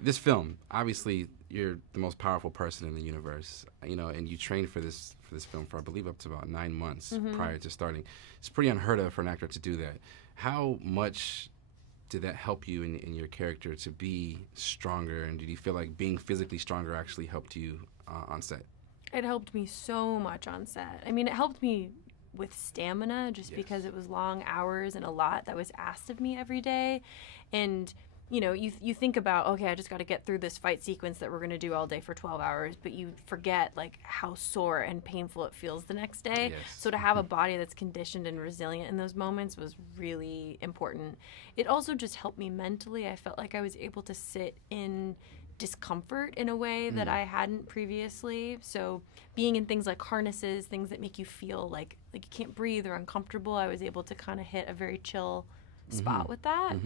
This film, obviously, you're the most powerful person in the universe, you know, and you trained for this film for, I believe, up to about 9 months prior to starting. It's pretty unheard of for an actor to do that. How much did that help you in your character to be stronger, and did you feel like being physically stronger actually helped you on set? It helped me so much on set. I mean, it helped me with stamina just because it was long hours and a lot that was asked of me every day. And you know, you think about, okay, I just got to get through this fight sequence that we're going to do all day for 12 hours, but you forget, like, how sore and painful it feels the next day. Yes. So to have a body that's conditioned and resilient in those moments was really important. It also just helped me mentally. I felt like I was able to sit in discomfort in a way that I hadn't previously. So being in things like harnesses, things that make you feel like you can't breathe or uncomfortable, I was able to kind of hit a very chill spot with that.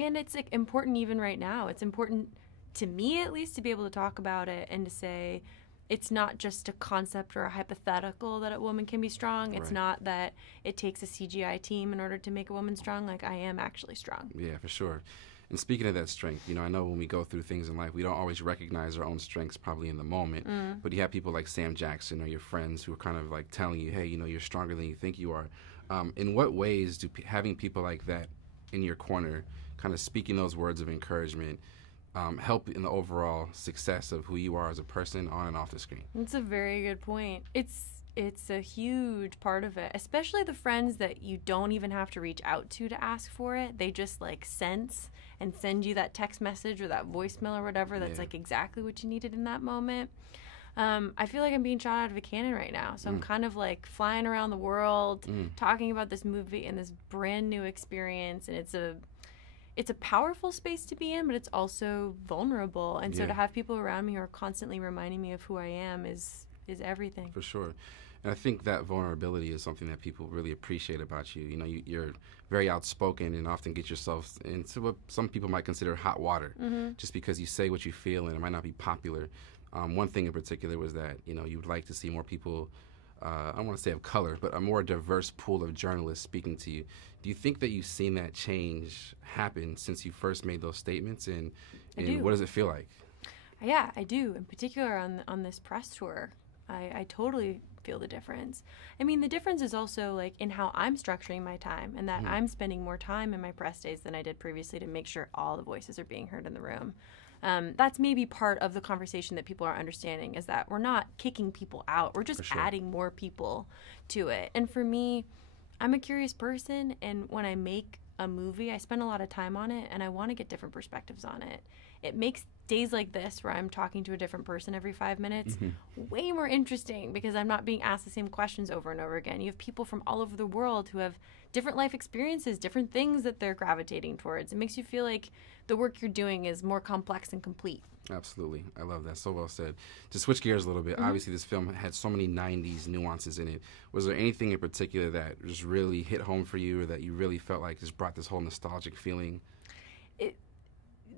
And it's like important even right now. It's important to me, at least, to be able to talk about it and to say it's not just a concept or a hypothetical that a woman can be strong. It's not that it takes a CGI team in order to make a woman strong. Like, I am actually strong. Yeah, for sure. And speaking of that strength, you know, I know when we go through things in life, we don't always recognize our own strengths probably in the moment. But you have people like Sam Jackson or your friends who are kind of like telling you, hey, you know, you're stronger than you think you are. In what ways do having people like that in your corner, kind of speaking those words of encouragement, help in the overall success of who you are as a person on and off the screen? That's a very good point. It's a huge part of it, especially the friends that you don't even have to reach out to ask for it. They just like sense and send you that text message or that voicemail or whatever that's like exactly what you needed in that moment. I feel like I'm being shot out of a cannon right now. So I'm kind of like flying around the world, talking about this movie and this brand new experience. And it's a powerful space to be in, but it's also vulnerable. And so to have people around me who are constantly reminding me of who I am is everything. For sure. And I think that vulnerability is something that people really appreciate about you. You know, you're very outspoken and often get yourself into what some people might consider hot water, just because you say what you feel and it might not be popular. One thing in particular was that, you know, you would like to see more people, I don't want to say of color, but a more diverse pool of journalists speaking to you. Do you think that you've seen that change happen since you first made those statements? And what does it feel like? Yeah, I do. In particular on this press tour, I totally feel the difference. I mean, the difference is also like in how I'm structuring my time, and that I'm spending more time in my press days than I did previously to make sure all the voices are being heard in the room. That's maybe part of the conversation that people are understanding, is that we're not kicking people out. We're just adding more people to it. And for me, I'm a curious person, and when I make a movie, I spend a lot of time on it, and I want to get different perspectives on it. It makes days like this, where I'm talking to a different person every 5 minutes, way more interesting, because I'm not being asked the same questions over and over again. You have people from all over the world who have different life experiences, different things that they're gravitating towards. It makes you feel like the work you're doing is more complex and complete. Absolutely. I love that. So well said. To switch gears a little bit, obviously this film had so many 90s nuances in it. Was there anything in particular that just really hit home for you, or that you really felt like just brought this whole nostalgic feeling?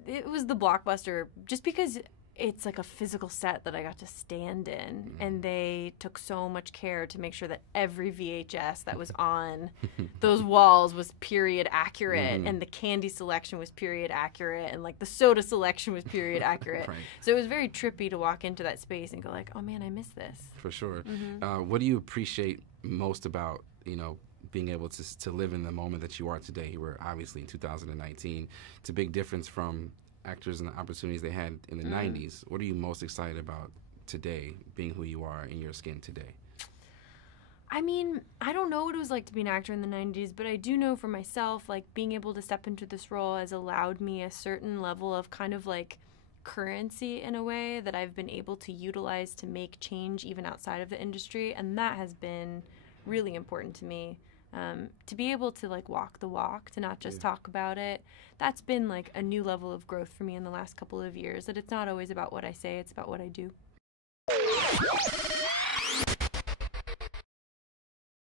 It was the blockbuster, just because it's like a physical set that I got to stand in, and they took so much care to make sure that every VHS that was on those walls was period accurate, and the candy selection was period accurate, and like the soda selection was period accurate. So it was very trippy to walk into that space and go like, oh man, I miss this. For sure. What do you appreciate most about, you know, being able to live in the moment that you are today? We're obviously in 2019. It's a big difference from actors and the opportunities they had in the 90s. What are you most excited about today, being who you are in your skin today? I mean, I don't know what it was like to be an actor in the 90s, but I do know for myself, like, being able to step into this role has allowed me a certain level of kind of like currency in a way that I've been able to utilize to make change even outside of the industry, and that has been really important to me. To be able to like walk the walk, to not just talk about it, that's been like a new level of growth for me in the last couple of years, that it's not always about what I say, it's about what I do.